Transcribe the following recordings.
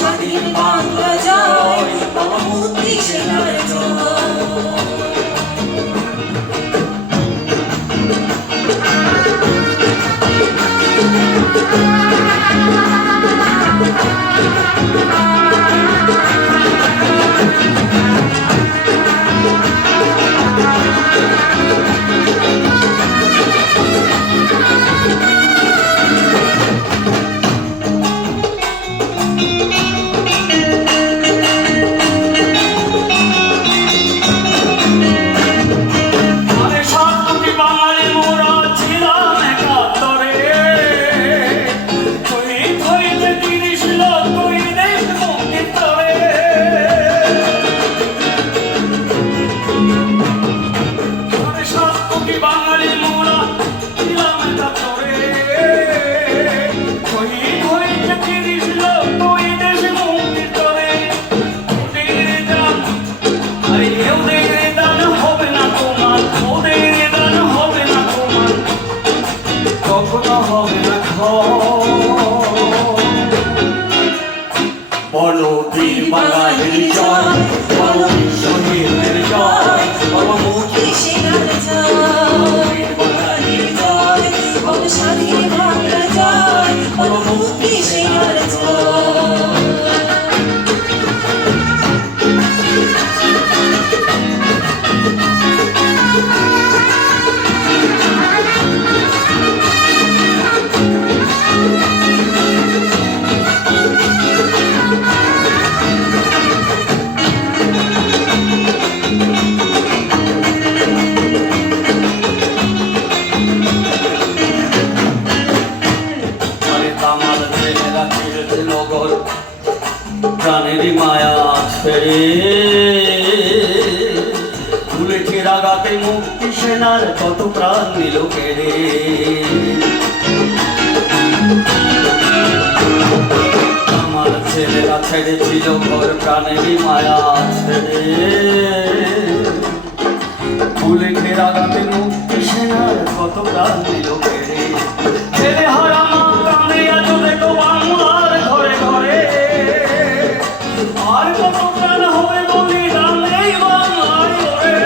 স্বাধীন বাংলা জয়, বলো মুক্তি সেনার জয়। বলো বীর বাঙালির জয়, বলো শহীদের জয়, বলো মুক্তি সেনার জয়, বীর বাঙালির জয়, বলো স্বাধীন বাংলা জয়, বলো মুক্তি সেনার জয়। প্রাণেরই মায়া ছেড়ে ভুলেছে রাগাতে মুক্তি সেনার কত প্রাণ নিল কেড়ে। আমার ছেলেরা ছেড়েছিল ঘর প্রাণেরই মায়া ছেড়ে ভুলেছে রাগাতে মুক্তি সেনার কত প্রাণ নিল কেড়ে। ছেলে হারা মা কাঁদে আজ দেখো বাংলার ঘরে ঘরে, আর কত প্রাণ হবে বলিদান এই বাংলায় ওরে।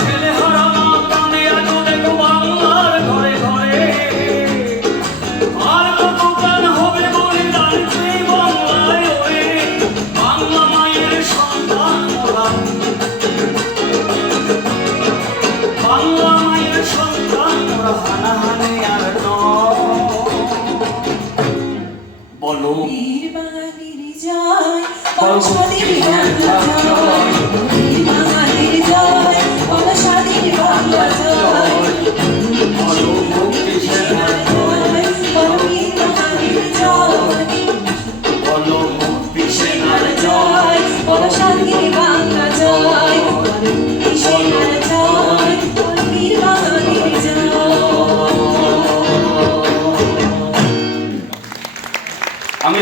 ছেলে হারা মা কাঁদে আজ দেখো বাংলার ঘরে ঘরে, আর কত প্রাণ হবে বলিদান এই বাংলায় ওরে। বাংলা মায়ের সন্তান ওরা, বাংলা মায়ের সন্তান ওরা, হানাহানি আর বলো বীর বাঙালির জয়, বলো স্বাধীন বাংলা জয়, বীর বাঙালির জয়, বলো স্বাধীন বাংলা জয়, বলো মুক্তি সেনার জয়, বলো বীর বাঙালির জয়, বলো মুক্তি সেনার জয়, বলো স্বাধীন বাংলা জয়, বলো মুক্তি সেনার জয়, বলো বীর বাঙালির জয়। আমি